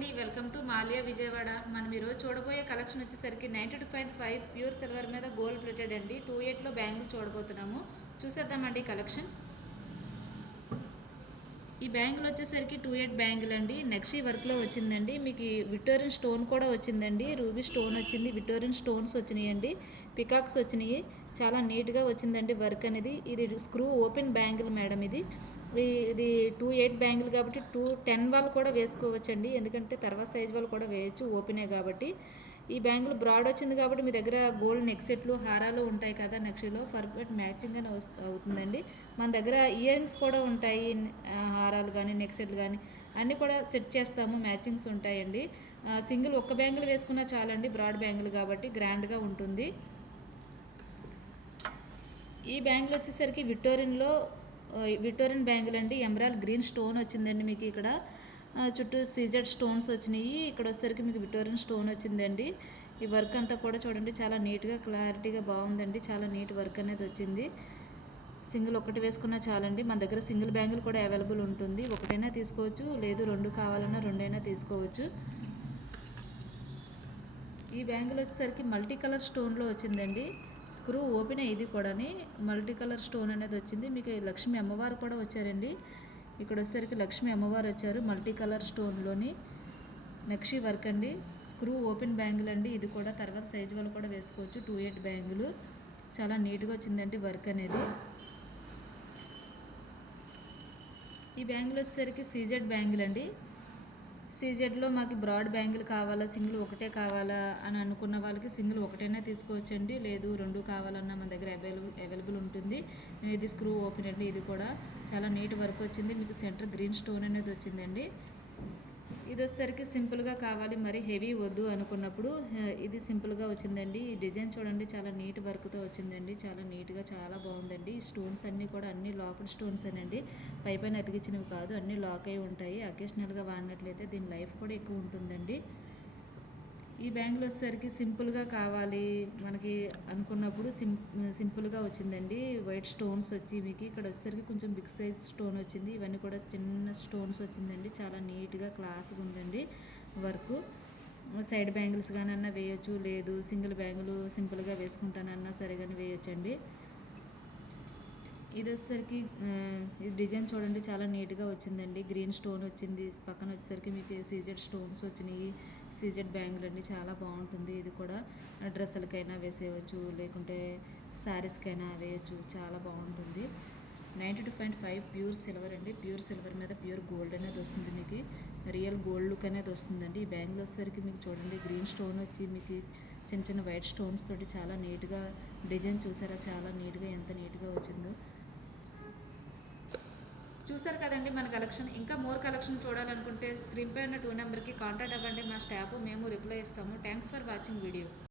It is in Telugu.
అండి, వెల్కమ్ టు మాలియా విజయవాడ. మనం ఈరోజు చూడబోయే కలెక్షన్ వచ్చేసరికి 92.5 ప్యూర్ సిల్వర్ మీద గోల్డ్ ప్లేటెడ్ అండి. 28లో బ్యాంగిల్ చూడబోతున్నాము. చూసేద్దామండి కలెక్షన్. ఈ బ్యాంగిల్ వచ్చేసరికి 28 బ్యాంగిల్ అండి. నక్షి వర్క్లో వచ్చిందండి. మీకు విక్టోరియన్ స్టోన్ కూడా వచ్చిందండి. రూబీ స్టోన్ వచ్చింది, విక్టోరియన్ స్టోన్స్ వచ్చినాయండి, పికాక్స్ వచ్చినాయి. చాలా నీట్గా వచ్చిందండి వర్క్ అనేది. ఇది స్క్రూ ఓపెన్ బ్యాంగిల్ మేడం. ఇది 28 బ్యాంగిల్ కాబట్టి 210 వాళ్ళు కూడా వేసుకోవచ్చండి. ఎందుకంటే తర్వాత సైజ్ వాళ్ళు కూడా వేయచ్చు, ఓపెనే కాబట్టి. ఈ బ్యాంగిల్ బ్రాడ్ వచ్చింది కాబట్టి మీ దగ్గర గోల్డ్ నెక్ సెట్లు, హారాలు ఉంటాయి కదా నక్షిలో, పర్ఫెక్ట్ మ్యాచింగ్ అని అవుతుందండి. మన దగ్గర ఇయర్ రింగ్స్ కూడా ఉంటాయి, హారాలు కానీ నెక్ సెట్లు కానీ అన్నీ కూడా సెట్ చేస్తాము, మ్యాచింగ్స్ ఉంటాయండి. సింగిల్ ఒక్క బ్యాంగిల్ వేసుకున్నా చాలండి, బ్రాడ్ బ్యాంగిల్ కాబట్టి గ్రాండ్గా ఉంటుంది. ఈ బ్యాంగిల్ వచ్చేసరికి విక్టోరియన్ బ్యాంగిల్ అండి. ఎమరాల్డ్ గ్రీన్ స్టోన్ వచ్చిందండి మీకు ఇక్కడ. చుట్టూ సీజెడ్ స్టోన్స్ వచ్చినాయి. ఇక్కడ వచ్చేసరికి మీకు విక్టోరియన్ స్టోన్ వచ్చిందండి. ఈ వర్క్ అంతా కూడా చూడండి, చాలా నీట్గా క్లారిటీగా బాగుందండి. చాలా నీట్ వర్క్ అనేది వచ్చింది. సింగిల్ ఒకటి వేసుకున్నా చాలండి. మన దగ్గర సింగిల్ బ్యాంగిల్ కూడా అవైలబుల్ ఉంటుంది. ఒకటైనా తీసుకోవచ్చు, లేదు రెండు కావాలన్నా రెండైనా తీసుకోవచ్చు. ఈ బ్యాంగిల్ వచ్చేసరికి మల్టీ కలర్ స్టోన్లో వచ్చిందండి. స్క్రూ ఓపెన్ ఇది కూడా మల్టీ కలర్ స్టోన్ అనేది వచ్చింది. మీకు లక్ష్మీ అమ్మవారు కూడా వచ్చారండి. ఇక్కడ వచ్చేసరికి లక్ష్మీ అమ్మవారు వచ్చారు మల్టీ కలర్ స్టోన్లోని. నక్షి వర్క్ అండి. స్క్రూ ఓపెన్ బ్యాంగిల్ అండి. ఇది కూడా తర్వాత సైజ్ వాళ్ళు కూడా వేసుకోవచ్చు. 28 బ్యాంగిల్ చాలా నీట్గా వచ్చిందండి వర్క్ అనేది. ఈ బ్యాంగిల్ వచ్చేసరికి సీజెడ్ బ్యాంగిల్ అండి. సీజెడ్లో మాకు బ్రాడ్ బ్యాంగిల్ కావాలా, సింగిల్ ఒకటే కావాలా అని అనుకున్న వాళ్ళకి సింగిల్ ఒకటైనా తీసుకోవచ్చండి, లేదు రెండు కావాలన్నా మన దగ్గర అవైలబుల్ ఉంటుంది. ఇది స్క్రూ ఓపెన్ అండి. ఇది కూడా చాలా నీట్ వర్క్ వచ్చింది. మీకు సెంటర్ గ్రీన్ స్టోన్ అనేది వచ్చిందండి. ఇది వచ్చేసరికి సింపుల్గా కావాలి, మరి హెవీ వద్దు అనుకున్నప్పుడు ఇది సింపుల్గా వచ్చిందండి. ఈ డిజైన్ చూడండి, చాలా నీట్ వర్క్తో వచ్చిందండి. చాలా నీట్గా చాలా బాగుందండి. ఈ స్టోన్స్ అన్నీ కూడా అన్ని లాక్డ్ స్టోన్స్ అనండి, పైన అతికించినవి కాదు, అన్నీ లాక్ అయి ఉంటాయి. అకేషనల్గా వాడినట్లయితే దీని లైఫ్ కూడా ఎక్కువ ఉంటుందండి. ఈ బ్యాంగిల్ వచ్చేసరికి సింపుల్గా కావాలి మనకి అనుకున్నప్పుడు సింపుల్గా వచ్చిందండి. వైట్ స్టోన్స్ వచ్చి మీకు ఇక్కడ వచ్చేసరికి కొంచెం బిగ్ సైజ్ స్టోన్ వచ్చింది. ఇవన్నీ కూడా చిన్న స్టోన్స్ వచ్చిందండి. చాలా నీట్గా క్లాస్గా ఉందండి వర్క్. సైడ్ బ్యాంగిల్స్ కానీ అన్నా వేయచ్చు, లేదు సింగిల్ బ్యాంగిల్ సింపుల్గా వేసుకుంటానన్నా సరే కానీ వేయచ్చండి. ఇది వచ్చేసరికి ఈ డిజైన్ చూడండి, చాలా నీట్గా వచ్చిందండి. గ్రీన్ స్టోన్ వచ్చింది, పక్కన వచ్చేసరికి మీకు సీజెడ్ స్టోన్స్ వచ్చినాయి. సీజెడ్ బ్యాంగిల్ అండి, చాలా బాగుంటుంది. ఇది కూడా డ్రెస్సులకైనా వేసేయచ్చు, లేకుంటే శారీస్కైనా వేయచ్చు, చాలా బాగుంటుంది. 92.5 ప్యూర్ సిల్వర్ అండి. ప్యూర్ సిల్వర్ మీద ప్యూర్ గోల్డ్ అనేది వస్తుంది, మీకు రియల్ గోల్డ్ లుక్ అనేది వస్తుందండి. ఈ బ్యాంగిల్ వచ్చేసరికి మీకు చూడండి, గ్రీన్ స్టోన్ వచ్చి మీకు చిన్న చిన్న వైట్ స్టోన్స్ తోటి చాలా నీట్గా డిజైన్ చూసారా, చాలా నీట్గా ఎంత నీట్గా వచ్చిందో. చూసారు కదండి మన కలెక్షన్. ఇంకా మోర్ కలెక్షన్ చూడాలనుకుంటే స్క్రీన్ పై ఉన్న 2 నెంబర్కి కాంటాక్ట్ అవ్వండి. మా స్టాఫ్ మేము రిప్లై ఇస్తాము. Thanks for watching video.